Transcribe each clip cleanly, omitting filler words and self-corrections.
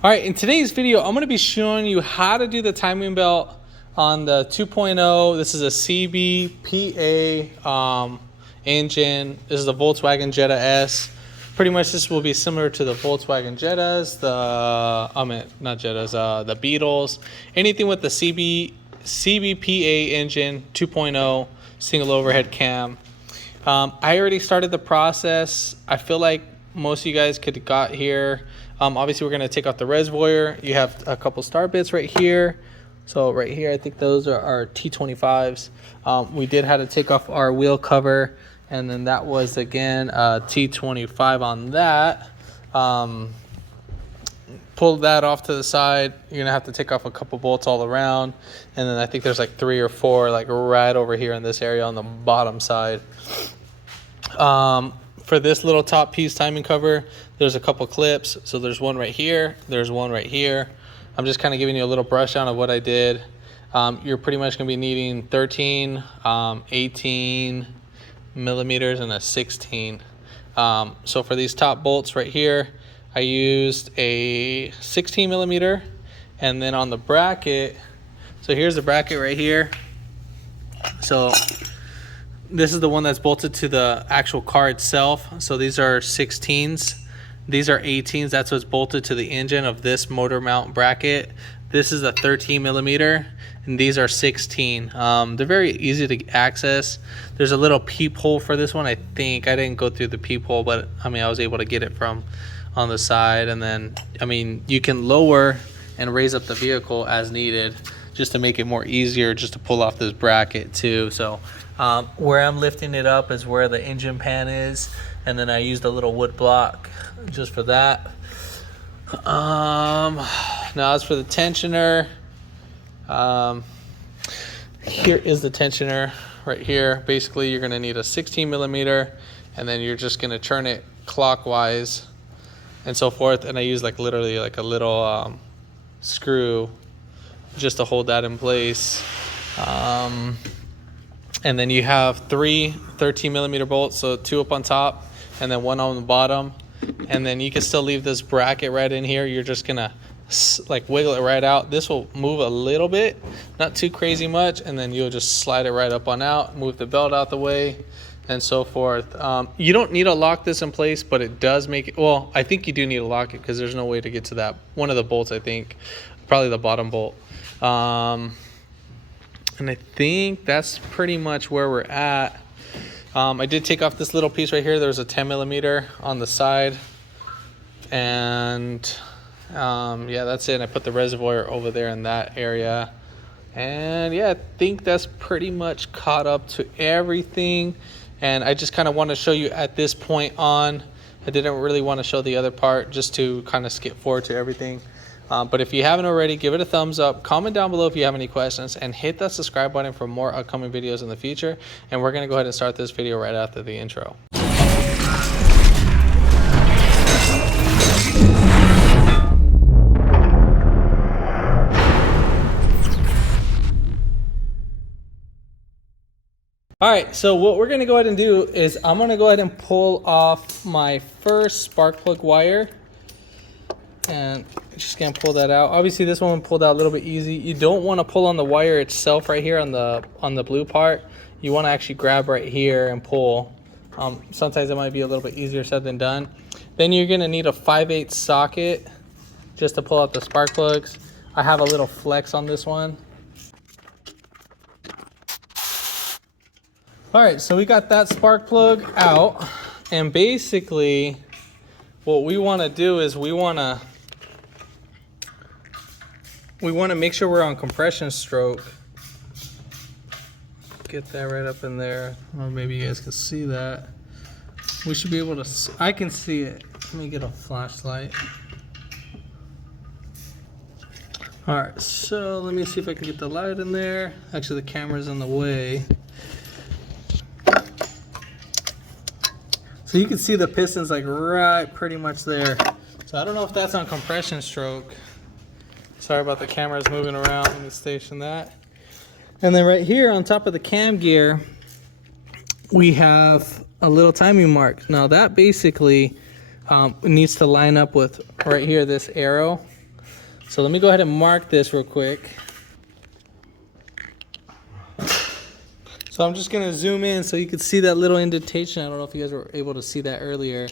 All right, in today's video, I'm going to be showing you how to do the timing belt on the 2.0. This is a CBPA engine. This is the Volkswagen Jetta S. Pretty much this will be similar to the Volkswagen Jettas, the Beetles. Anything with the CBPA engine 2.0 single overhead cam. I already started the process. I feel like most of you guys could have got here. Obviously we're going to take off the reservoir. You have a couple star bits right here. So right here, I think those are our T25s. We did have to take off our wheel cover, and then that was again T25 on that. Pull that off to the side. You're gonna have to take off a couple bolts all around, and then I think there's like 3 or 4 like right over here in this area on the bottom side. For this little top piece timing cover, there's a couple clips. So there's one right here, there's one right here. I'm just kind of giving you a little brush down of what I did. You're pretty much gonna be needing 13, 18 millimeters and a 16. So for these top bolts right here, I used a 16 millimeter, and then on the bracket, so here's the bracket right here. So this is the one that's bolted to the actual car itself. So these are 16s. These are 18s. That's what's bolted to the engine of this motor mount bracket. This is a 13 millimeter, and these are 16. They're very easy to access. There's a little peephole for this one. I think I didn't go through the peephole, but I mean I was able to get it from on the side. And then I mean you can lower and raise up the vehicle as needed, just to make it more easier just to pull off this bracket too. So where I'm lifting it up is where the engine pan is, and then I used a little wood block just for that. Now as for the tensioner, here is the tensioner right here. Basically you're gonna need a 16 millimeter, and then you're just gonna turn it clockwise and so forth. And I use like literally like a little screw just to hold that in place. And then you have 3 13 millimeter bolts, so 2 up on top and then 1 on the bottom. And then you can still leave this bracket right in here. You're just gonna like wiggle it right out. This will move a little bit, not too crazy much, and then you'll just slide it right up on out, move the belt out the way, and so forth. You don't need to lock this in place, but it does make it, well, I think you do need to lock it because there's no way to get to that one of the bolts. I think probably the bottom bolt. And I think that's pretty much where we're at. I did take off this little piece right here. There's a 10 millimeter on the side, and yeah, that's it. And I put the reservoir over there in that area, and yeah, I think that's pretty much caught up to everything. And I just kind of want to show you at this point on, I didn't really want to show the other part just to kind of skip forward to everything. But if you haven't already, give it a thumbs up, comment down below if you have any questions, and hit that subscribe button for more upcoming videos in the future. And we're going to go ahead and start this video right after the intro. All right, so what we're going to go ahead and do is I'm going to go ahead and pull off my first spark plug wire. And just gonna pull that out. Obviously this one pulled out a little bit easy. You don't want to pull on the wire itself right here on the blue part. You want to actually grab right here and pull. Sometimes it might be a little bit easier said than done. Then you're gonna need a 5/8 socket just to pull out the spark plugs. I have a little flex on this one. All right, so we got that spark plug out, and basically what we want to do is we want to make sure we're on compression stroke. Get that right up in there, or maybe you guys can see that. We should be able to see, I can see it. Let me get a flashlight. All right, so let me see if I can get the light in there. Actually, the camera's in the way. So you can see the pistons like right pretty much there. So I don't know if that's on compression stroke. Sorry about the cameras moving around. Let me station that. And then right here on top of the cam gear, we have a little timing mark. Now that basically needs to line up with right here, this arrow. So let me go ahead and mark this real quick. So I'm just gonna zoom in so you can see that little indentation. I don't know if you guys were able to see that earlier.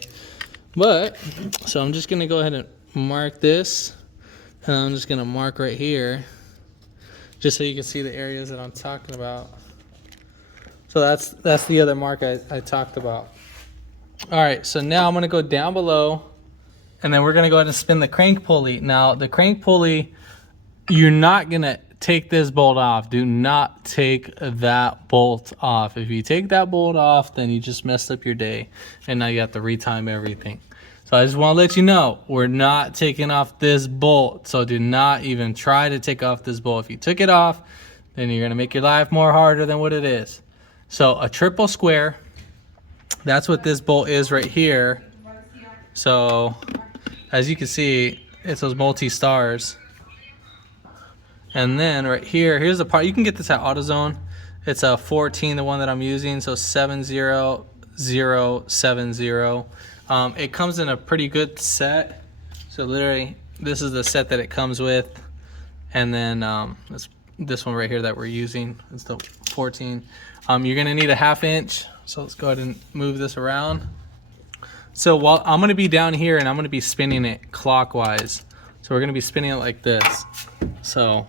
But, so I'm just gonna go ahead and mark this. And I'm just gonna mark right here, just so you can see the areas that I'm talking about. So that's the other mark I talked about. All right, so now I'm gonna go down below, and then we're gonna go ahead and spin the crank pulley. Now the crank pulley, you're not gonna take this bolt off. Do not take that bolt off. If you take that bolt off, then you just messed up your day, and now you have to retime everything. So I just want to let you know, we're not taking off this bolt. So do not even try to take off this bolt. If you took it off, then you're going to make your life more harder than what it is. So a triple square, that's what this bolt is right here. So as you can see, it's those multi-stars. And then right here, here's the part. You can get this at AutoZone. It's a 14, the one that I'm using. So 70070. It comes in a pretty good set. So literally, this is the set that it comes with. And then this one right here that we're using is the 14. You're gonna need a 1/2 inch. So let's go ahead and move this around. So while I'm gonna be down here and I'm gonna be spinning it clockwise. So we're gonna be spinning it like this. So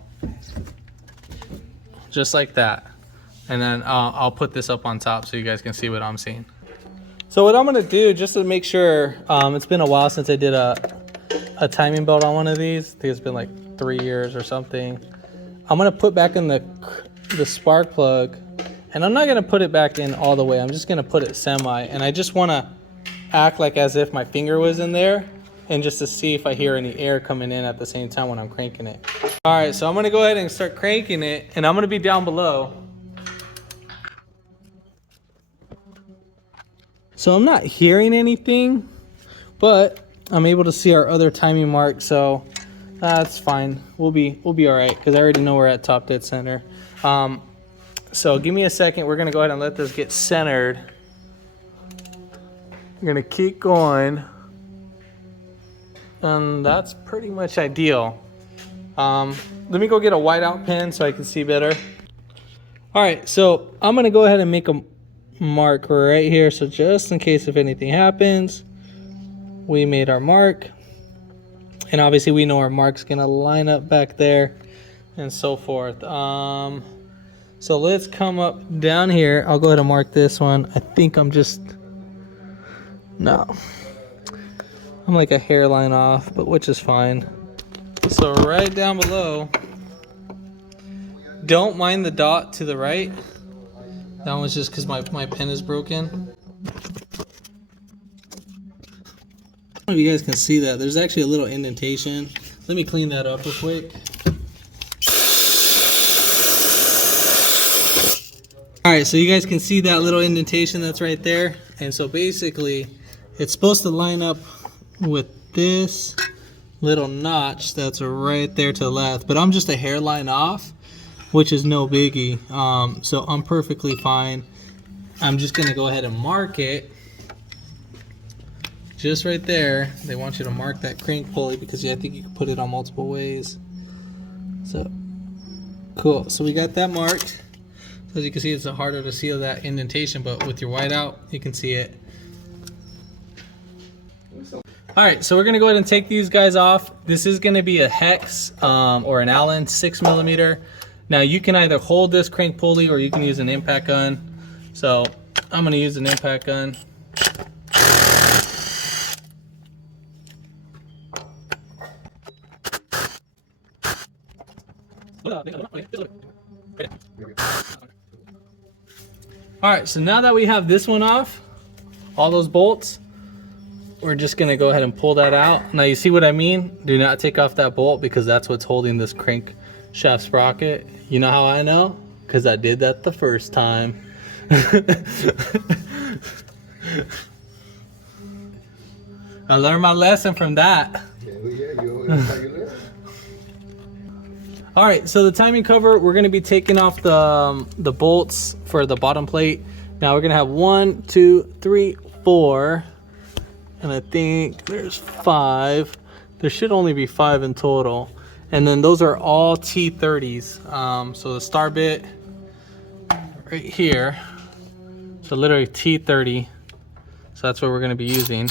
just like that. And then I'll put this up on top so you guys can see what I'm seeing. So what I'm gonna do, just to make sure, it's been a while since I did a timing belt on one of these. I think it's been like 3 years or something. I'm gonna put back in the spark plug, and I'm not gonna put it back in all the way. I'm just gonna put it semi, and I just wanna act like as if my finger was in there, and just to see if I hear any air coming in at the same time when I'm cranking it. All right, so I'm gonna go ahead and start cranking it, and I'm gonna be down below. So I'm not hearing anything, but I'm able to see our other timing mark, so that's fine. We'll be all right, because I already know we're at top dead center. So give me a second. We're gonna go ahead and let this get centered. I'm gonna keep going, and that's pretty much ideal. Let me go get a whiteout pen so I can see better. All right, so I'm gonna go ahead and make a mark right here, so just in case if anything happens, we made our mark, and obviously we know our mark's gonna line up back there and so forth. So let's come up down here. I'll go ahead and mark this one. I think I'm like a hairline off, but which is fine. So right down below, don't mind the dot to the right. That one's just because my pen is broken. I don't know if you guys can see that. There's actually a little indentation. Let me clean that up real quick. Alright, so you guys can see that little indentation that's right there. And so basically, it's supposed to line up with this little notch that's right there to the left. But I'm just a hairline off, which is no biggie. So I'm perfectly fine. I'm just gonna go ahead and mark it just right there. They want you to mark that crank pulley because I think you can put it on multiple ways. So cool, so we got that marked. So as you can see, it's harder to see that indentation, but with your whiteout, you can see it. All right, so we're gonna go ahead and take these guys off. This is gonna be a hex or an Allen 6mm. Now you can either hold this crank pulley or you can use an impact gun. So I'm gonna use an impact gun. All right, so now that we have this one off, all those bolts, we're just gonna go ahead and pull that out. Now you see what I mean? Do not take off that bolt because that's what's holding this crank shaft sprocket. You know how I know? Because I did that the first time. I learned my lesson from that. All right, so the timing cover, we're gonna be taking off the bolts for the bottom plate. Now we're gonna have 1, 2, 3, 4, and I think there's 5. There should only be 5 in total. And then those are all T30s. So the star bit right here, so literally T30. So that's what we're going to be using.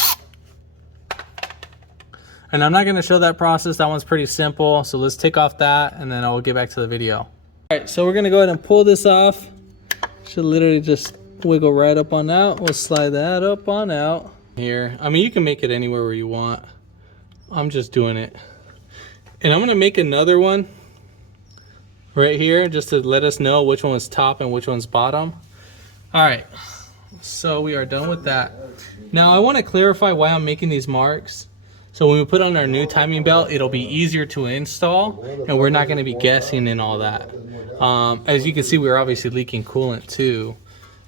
And I'm not going to show that process. That one's pretty simple. So let's take off that and then I'll get back to the video. All right, so we're going to go ahead and pull this off. Should literally just wiggle right up on out. We'll slide that up on out here. I mean, you can make it anywhere where you want. I'm just doing it. And I'm going to make another one right here just to let us know which one was top and which one's bottom. All right, so we are done with that. Now I want to clarify why I'm making these marks. So when we put on our new timing belt, it'll be easier to install and we're not going to be guessing and all that. As you can see, we're obviously leaking coolant too.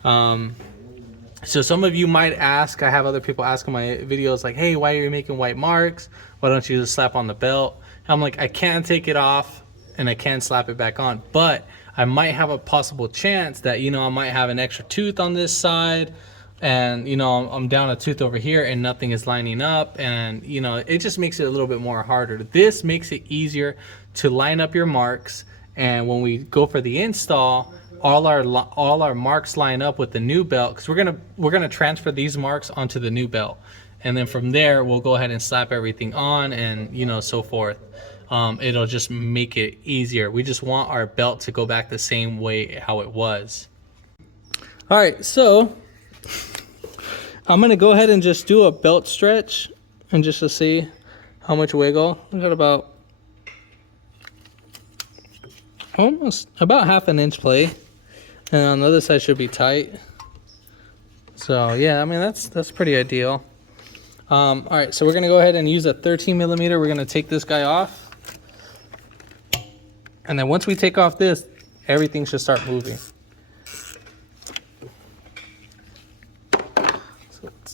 So some of you might ask, I have other people asking my videos like, hey, why are you making white marks? Why don't you just slap on the belt? And I'm like, I can take it off and I can slap it back on, but I might have a possible chance that, you know, I might have an extra tooth on this side and, you know, I'm down a tooth over here and nothing is lining up, and, you know, it just makes it a little bit more harder. This makes it easier to line up your marks, and when we go for the install, all our marks line up with the new belt, because we're gonna transfer these marks onto the new belt, and then from there we'll go ahead and slap everything on, and, you know, so forth. It'll just make it easier. We just want our belt to go back the same way how it was. All right, so I'm gonna go ahead and just do a belt stretch and just to see how much wiggle. I got about almost about ½ an inch play, and on the other side should be tight. So yeah, I mean that's pretty ideal. All right, so we're gonna go ahead and use a 13 millimeter. We're gonna take this guy off, and then once we take off this, everything should start moving.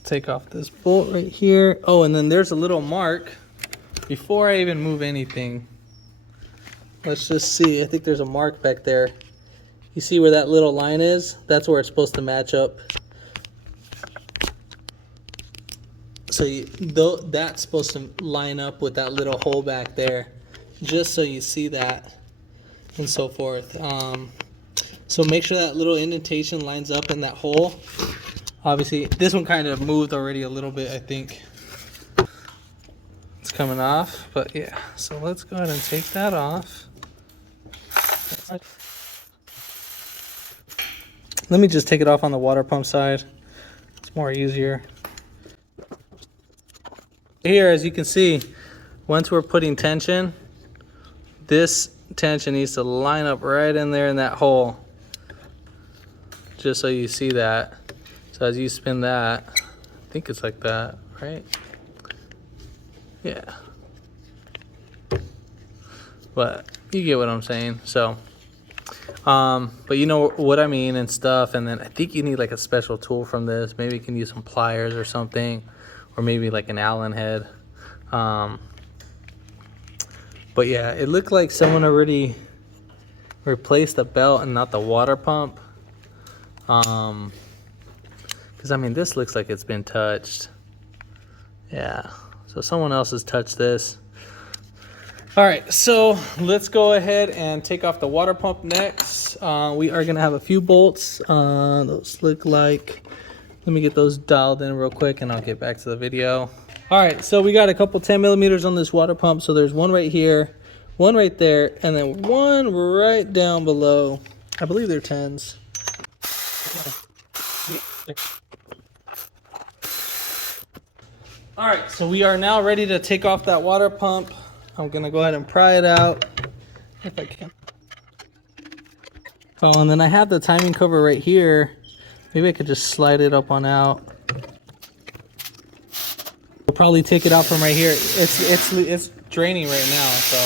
Take off this bolt right here. Oh, and then there's a little mark before I even move anything. Let's just see. I think there's a mark back there. You see where that little line is? That's where it's supposed to match up. So that's supposed to line up with that little hole back there, just so you see that and so forth. So make sure that little indentation lines up in that hole. Obviously, this one kind of moved already a little bit, I think. It's coming off, but yeah. So let's go ahead and take that off. Let me just take it off on the water pump side. It's more easier. Here, as you can see, once we're putting tension, this tension needs to line up right in there in that hole. Just so you see that. So as you spin that, I think it's like that, right? Yeah. But you get what I'm saying. So, but you know what I mean and stuff. And then I think you need like a special tool from this. Maybe you can use some pliers or something, or maybe like an Allen head. But yeah, it looked like someone already replaced the belt and not the water pump. Because I mean, this looks like it's been touched. Yeah, so someone else has touched this. All right, so let's go ahead and take off the water pump next. We are gonna have a few bolts. Those look like, let me get those dialed in real quick and I'll get back to the video. All right, so we got a couple 10 millimeters on this water pump. So there's one right here, one right there, and then one right down below. I believe they're 10s. All right, so we are now ready to take off that water pump. I'm gonna go ahead and pry it out if I can. Oh, and then I have the timing cover right here. Maybe I could just slide it up on out. We'll probably take it out from right here. It's draining right now, so.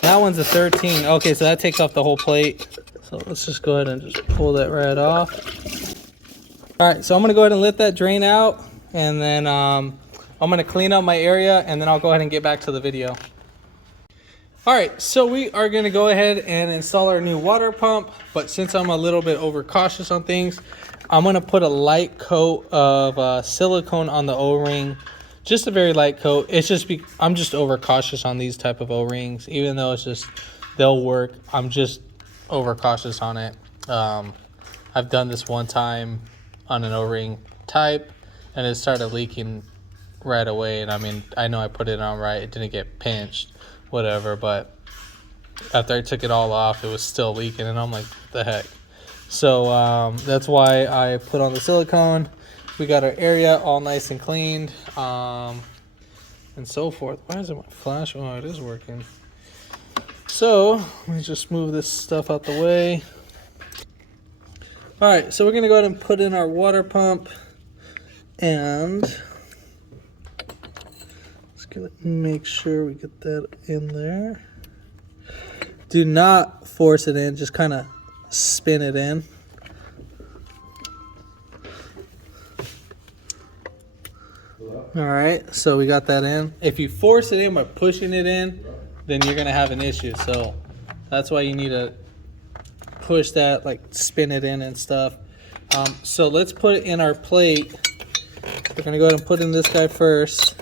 That one's a 13. Okay, so that takes off the whole plate. So let's just go ahead and just pull that right off. All right, so I'm gonna go ahead and let that drain out, and then I'm gonna clean up my area, and then I'll go ahead and get back to the video. All right, so we are gonna go ahead and install our new water pump, but since I'm a little bit overcautious on things, I'm gonna put a light coat of silicone on the O-ring just a very light coat. It's just I'm just overcautious on these type of O-rings, even though it's just they'll work. I'm just overcautious on it. I've done this one time on an O-ring type, and it started leaking right away. And I mean, I know I put it on right, it didn't get pinched, whatever, but after I took it all off, it was still leaking, and I'm like, what the heck? So that's why I put on the silicone. We got our area all nice and cleaned, and so forth. Why isn't my flash? Oh, it is working. So let me just move this stuff out the way. All right, so we're gonna go ahead and put in our water pump, and just gonna make sure we get that in there. Do not force it in, just kind of spin it in. All right, so we got that in. If you force it in by pushing it in, then you're gonna have an issue. So that's why you need to push that, like spin it in and stuff. So let's put it in our plate. We're gonna go ahead and put in this guy first.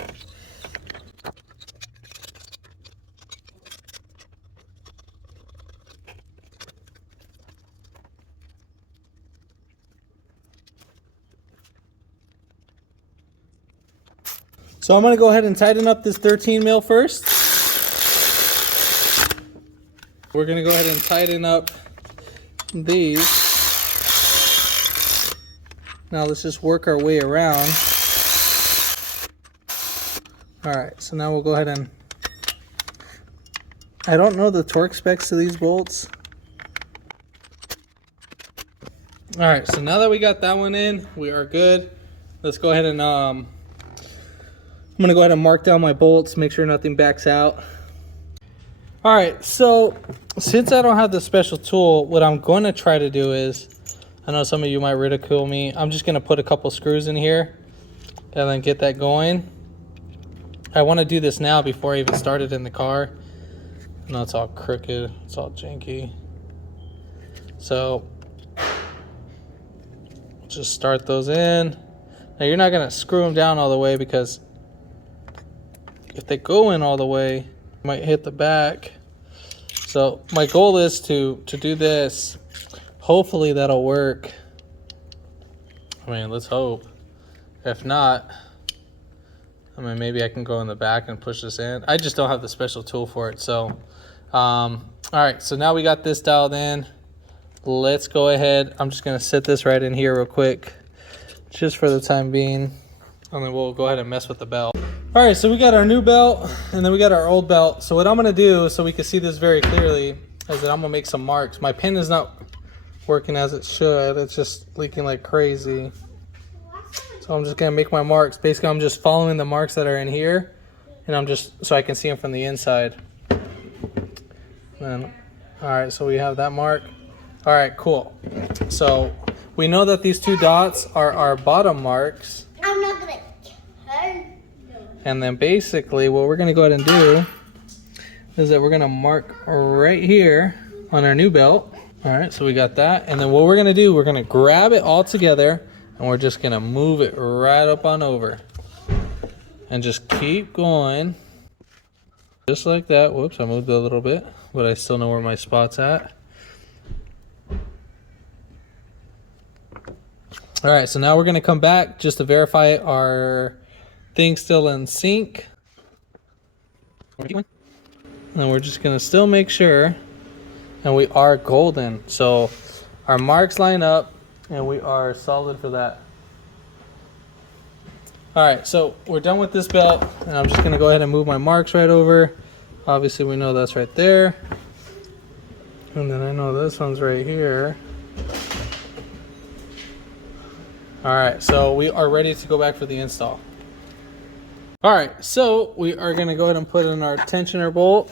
So I'm going to go ahead and tighten up this 13 mil first. We're going to go ahead and tighten up these. Now let's just work our way around. Alright, so now we'll go ahead and... I don't know the torque specs to these bolts. Alright, so now that we got that one in, we are good. Let's go ahead and... I'm gonna go ahead and mark down my bolts, make sure nothing backs out. All right, so since I don't have the special tool, what I'm going to try to do is, I know some of you might ridicule me, I'm just gonna put a couple screws in here and then get that going. I want to do this now before I even start it in the car. I know it's all crooked, it's all janky. So just start those in. Now you're not gonna screw them down all the way, because if they go in all the way, you might hit the back. So my goal is to do this. Hopefully that'll work. I mean, let's hope. If not, I mean, maybe I can go in the back and push this in. I just don't have the special tool for it. So, all right, so now we got this dialed in. Let's go ahead. I'm just gonna set this right in here real quick, just for the time being. And then we'll go ahead and mess with the belt. All right, so we got our new belt, and then we got our old belt. So what I'm gonna do, so we can see this very clearly, is that I'm gonna make some marks. My pen is not working as it should. It's just leaking like crazy. So I'm just gonna make my marks. Basically, I'm just following the marks that are in here, and I'm just, so I can see them from the inside. Then, all right, so we have that mark. All right, cool. So we know that these two dots are our bottom marks. I'm not gonna turn. And then basically what we're gonna go ahead and do is that we're gonna mark right here on our new belt. All right, so we got that. And then what we're gonna do, we're gonna grab it all together, and we're just gonna move it right up on over. And just keep going. Just like that. Whoops, I moved it a little bit, but I still know where my spot's at. All right, so now we're gonna come back just to verify our thing's still in sync. And we're just gonna still make sure, and we are golden. So our marks line up, and we are solid for that. All right, so we're done with this belt, and I'm just gonna go ahead and move my marks right over. Obviously we know that's right there. And then I know this one's right here. All right, so we are ready to go back for the install. All right, so we are gonna go ahead and put in our tensioner bolt.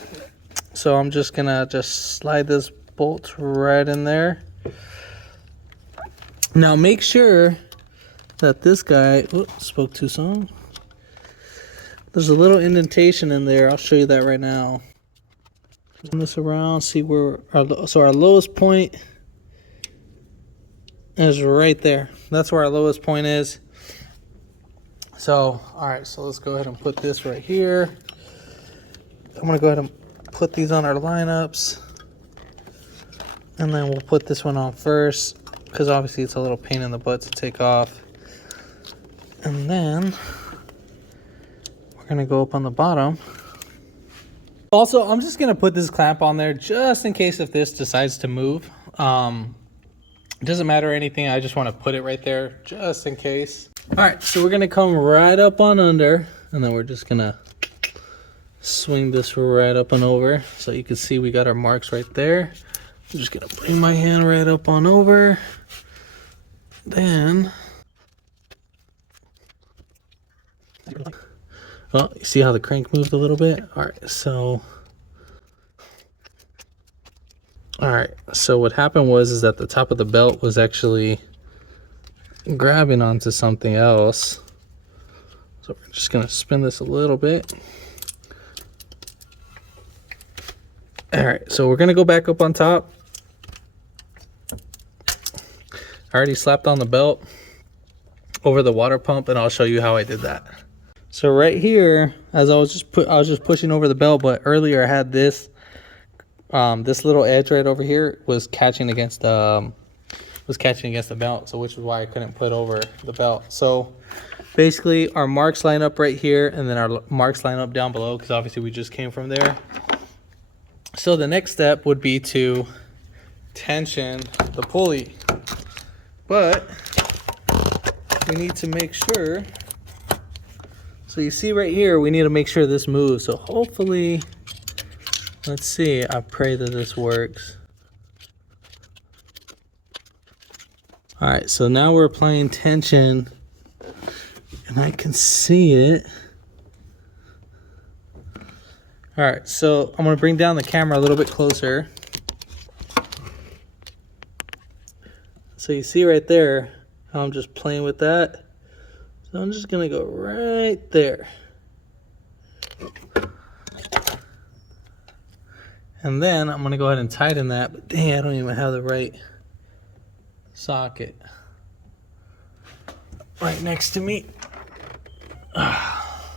So I'm just gonna slide this bolt right in there. Now make sure that this guy, oops, spoke too soon. There's a little indentation in there. I'll show you that right now. Turn this around, see where our lowest point is right there. That's where our lowest point is. So, all right, so let's go ahead and put this right here. I'm gonna go ahead and put these on our lineups. And then we'll put this one on first, because obviously it's a little pain in the butt to take off. And then we're gonna go up on the bottom. Also, I'm just gonna put this clamp on there just in case if this decides to move. It doesn't matter or anything, I just wanna put it right there just in case. All right, so we're gonna come right up on under, and then we're just gonna swing this right up and over. So you can see we got our marks right there. I'm just gonna bring my hand right up on over. Then, well, you see how the crank moved a little bit? All right, so what happened is that the top of the belt was actually grabbing onto something else. So we're just gonna spin this a little bit. All right, so we're gonna go back up on top. I already slapped on the belt over the water pump, and I'll show you how I did that. So right here, as I was just pushing over the belt, but earlier I had this this little edge right over here was catching against the belt, so which is why I couldn't put over the belt. So basically our marks line up right here, and then our marks line up down below, because obviously we just came from there. So the next step would be to tension the pulley, but we need to make sure. So you see right here, we need to make sure this moves. So hopefully, let's see, I pray that this works. All right, so now we're applying tension, and I can see it. All right, so I'm gonna bring down the camera a little bit closer. So you see right there how I'm just playing with that. So I'm just gonna go right there. And then I'm gonna go ahead and tighten that, but dang, I don't even have the right socket right next to me.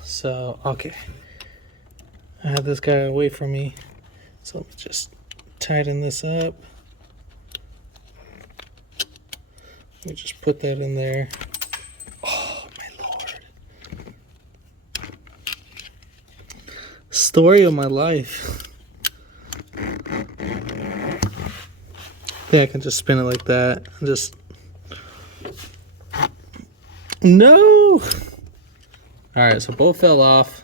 So, okay. I have this guy away from me. So let me just tighten this up. Let me just put that in there. Oh, my Lord. Story of my life. I think I can just spin it like that. And just... No! Alright, so both fell off.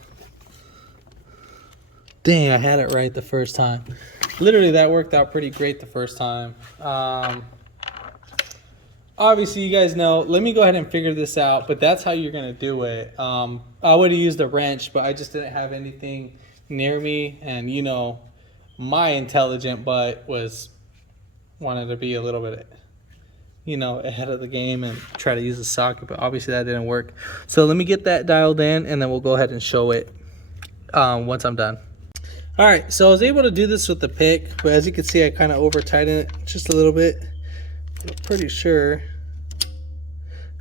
Dang, I had it right the first time. Literally, that worked out pretty great the first time. Obviously, you guys know, let me go ahead and figure this out, but that's how you're going to do it. I would have used a wrench, but I just didn't have anything near me. And, you know, my intelligent butt wanted to be a little bit, you know, ahead of the game and try to use a socket, but obviously that didn't work. So let me get that dialed in, and then we'll go ahead and show it once I'm done. All right, so I was able to do this with the pick, but as you can see, I kind of over tightened it just a little bit. I'm pretty sure.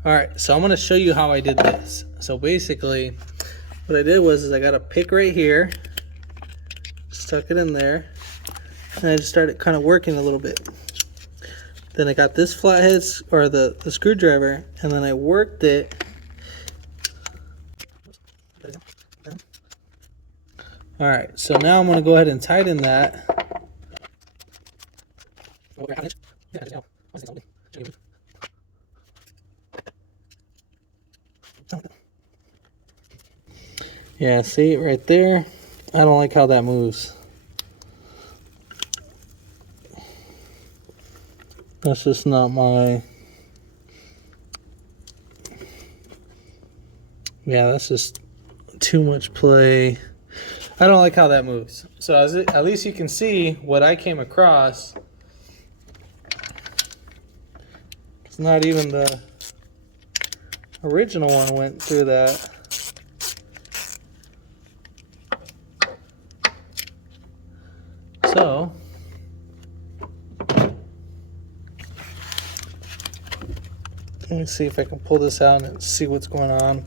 All right, so I'm gonna show you how I did this. So basically, what I did was I got a pick right here, stuck it in there, and I just started kind of working a little bit. Then I got this flathead, or the screwdriver, and then I worked it. All right, so now I'm gonna go ahead and tighten that. Yeah, see it right there? I don't like how that moves. That's just not my... Yeah, that's just too much play. I don't like how that moves. So at least you can see what I came across. It's not even the original one went through that. So let me see if I can pull this out and see what's going on.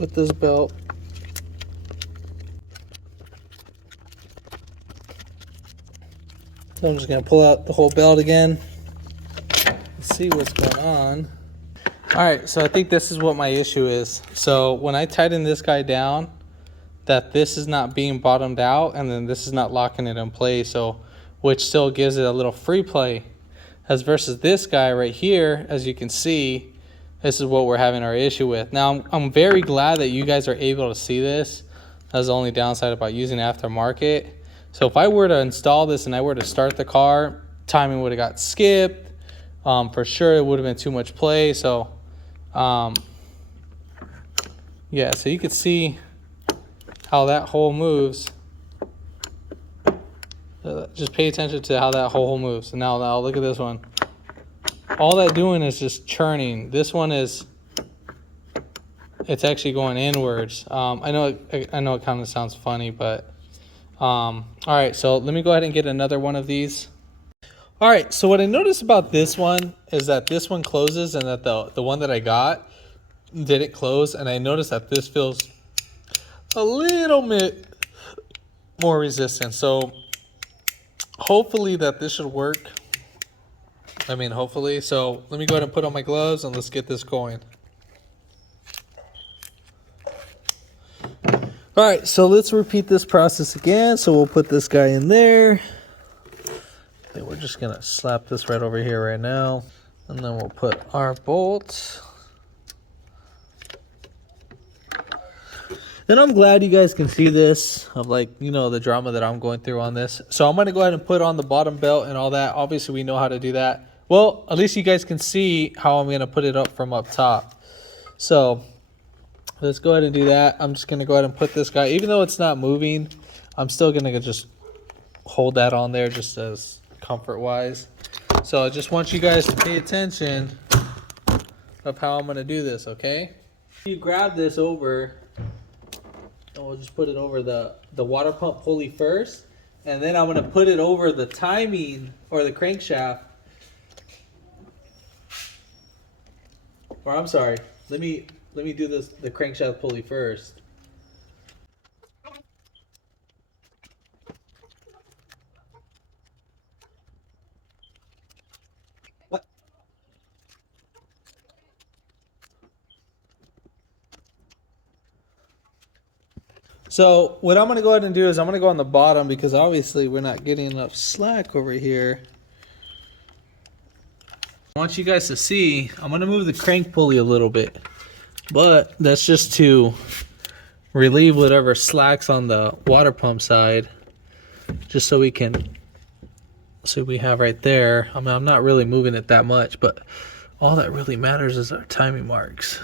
with this belt. So I'm just gonna pull out the whole belt again. Let's see what's going on. All right, so I think this is what my issue is. So when I tighten this guy down, that this is not being bottomed out, and then this is not locking it in place, so which still gives it a little free play. As versus this guy right here, as you can see, this is what we're having our issue with. Now, I'm very glad that you guys are able to see this. That's the only downside about using aftermarket. So if I were to install this and I were to start the car, timing would have got skipped. For sure, it would have been too much play. So, yeah, so you could see how that hole moves. Just pay attention to how that hole moves. And now look at this one. All that doing is just churning. This one is, it's actually going inwards. I know it kind of sounds funny, but all right, so let me go ahead and get another one of these. All right, so what I noticed about this one is that this one closes and that the one that I got didn't close, and I noticed that this feels a little bit more resistant. So hopefully that this should work. I mean, hopefully. So let me go ahead and put on my gloves and let's get this going. All right, so let's repeat this process again. So we'll put this guy in there. And we're just gonna slap this right over here right now. And then we'll put our bolts. And I'm glad you guys can see this of, like, you know, the drama that I'm going through on this. So I'm gonna go ahead and put on the bottom belt and all that. Obviously we know how to do that. Well, at least you guys can see how I'm gonna put it up from up top. So let's go ahead and do that. I'm just gonna go ahead and put this guy, even though it's not moving, I'm still gonna just hold that on there just as comfort wise. So I just want you guys to pay attention of how I'm gonna do this, okay? You grab this over, and we'll just put it over the water pump pulley first, and then I'm gonna put it over the timing or the crankshaft. Or I'm sorry, let me do this, the crankshaft pulley first. What? So what I'm gonna go ahead and do is I'm gonna go on the bottom because obviously we're not getting enough slack over here. I want you guys to see, I'm gonna move the crank pulley a little bit, but that's just to relieve whatever slacks on the water pump side, just so we can, so we have right there. I mean, I'm not really moving it that much, but all that really matters is our timing marks.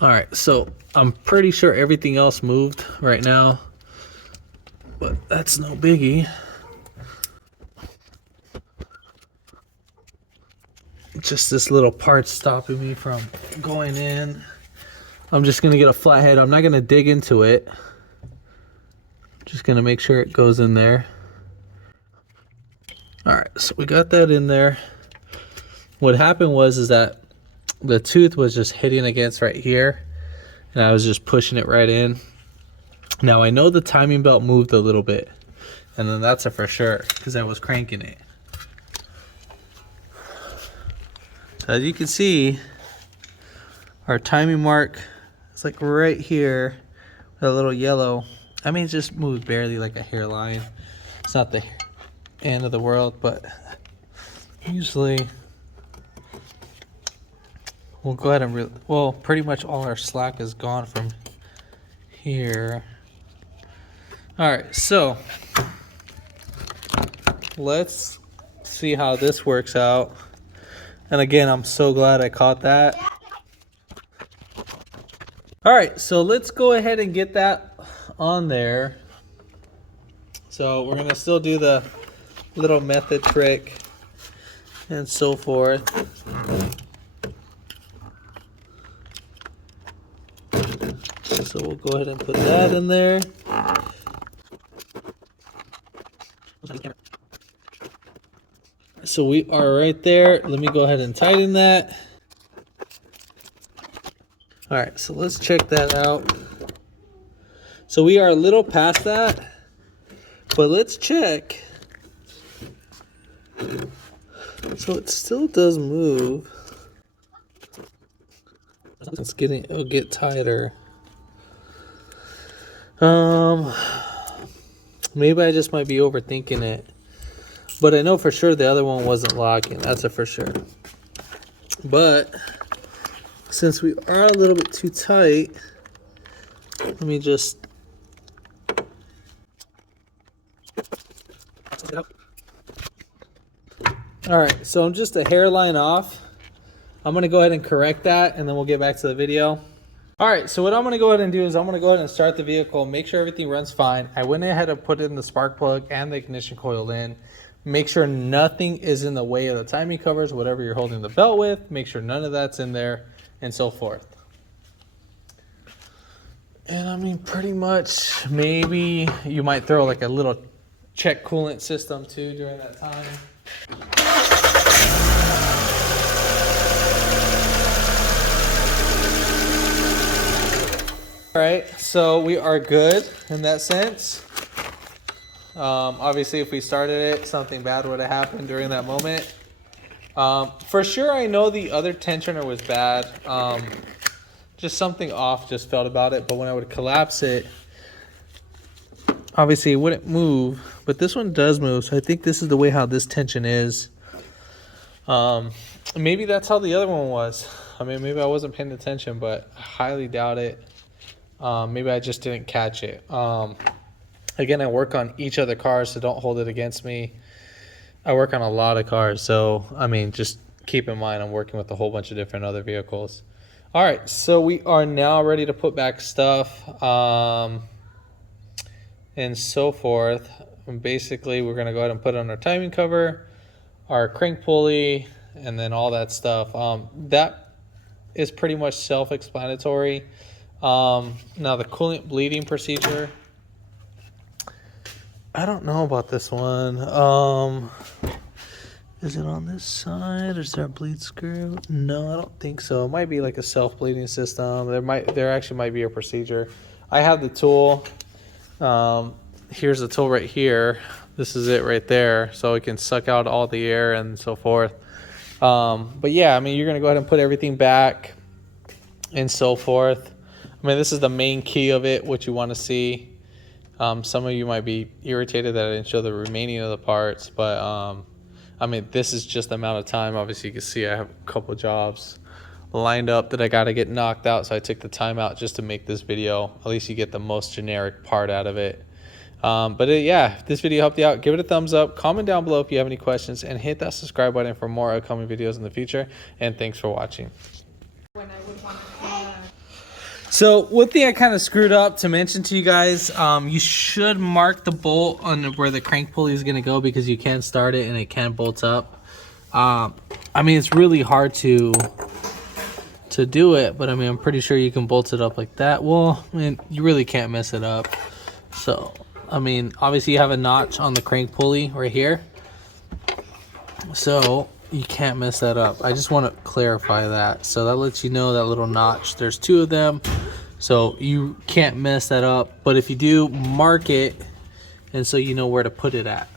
All right, so I'm pretty sure everything else moved right now, but that's no biggie. Just this little part stopping me from going in. I'm just gonna get a flathead. I'm not gonna dig into it. Just gonna make sure it goes in there. All right, so we got that in there. What happened is that the tooth was just hitting against right here, and I was just pushing it right in. Now I know the timing belt moved a little bit, and then that's a for sure because I was cranking it. So as you can see, our timing mark is like right here, a little yellow. I mean, it just moved barely, like a hairline. It's not the end of the world, but usually we'll go ahead and well, pretty much all our slack is gone from here. All right, so let's see how this works out. And again, I'm so glad I caught that. All right, so let's go ahead and get that on there. So we're gonna still do the little method trick and so forth. So we'll go ahead and put that in there. So we are right there. Let me go ahead and tighten that. All right, so let's check that out. So we are a little past that, but let's check. So it still does move. It'll get tighter. Maybe I just might be overthinking it. But I know for sure the other one wasn't locking. That's a for sure. But since we are a little bit too tight, let me just... All right, so I'm just a hairline off. I'm gonna go ahead and correct that, and then we'll get back to the video. All right, so what I'm gonna go ahead and do is I'm gonna go ahead and start the vehicle, make sure everything runs fine. I went ahead and put in the spark plug and the ignition coil in. Make sure nothing is in the way of the timing covers, whatever you're holding the belt with. Make sure none of that's in there, and so forth. And I mean, pretty much, maybe you might throw like a little check coolant system too during that time. All right, so we are good in that sense. Obviously, if we started it, something bad would have happened during that moment. For sure, I know the other tensioner was bad. Just something off just felt about it, but when I would collapse it, obviously it wouldn't move, but this one does move, so I think this is the way how this tension is. Maybe that's how the other one was. I mean, maybe I wasn't paying attention, but I highly doubt it. Maybe I just didn't catch it. Again, I work on each other cars, so don't hold it against me. I work on a lot of cars, so I mean, just keep in mind I'm working with a whole bunch of different other vehicles. All right, so we are now ready to put back stuff and so forth. And basically, we're gonna go ahead and put on our timing cover, our crank pulley, and then all that stuff. That is pretty much self-explanatory. Now the coolant bleeding procedure, I don't know about this one. Is it on this side? Is there a bleed screw? No, I don't think so. It might be like a self-bleeding system. There actually might be a procedure. I have the tool. Here's the tool right here. This is it right there. So it can suck out all the air and so forth. But yeah, I mean, you're gonna go ahead and put everything back and so forth. I mean, this is the main key of it, what you want to see. Some of you might be irritated that I didn't show the remaining of the parts, but I mean, this is just the amount of time. Obviously, you can see I have a couple jobs lined up that I got to get knocked out, so I took the time out just to make this video. At least you get the most generic part out of it. Yeah, if this video helped you out, give it a thumbs up, comment down below if you have any questions, and hit that subscribe button for more upcoming videos in the future. And thanks for watching. When I would want to So one thing I kind of screwed up to mention to you guys, you should mark the bolt on where the crank pulley is going to go, because you can start it and it can bolt up. I mean, it's really hard to do it, but I mean, I'm pretty sure you can bolt it up like that. Well, I mean, you really can't mess it up. So, I mean, obviously you have a notch on the crank pulley right here. So you can't mess that up. I just want to clarify that. So that lets you know that little notch, there's two of them. So you can't mess that up. But if you do, mark it, and so you know where to put it at.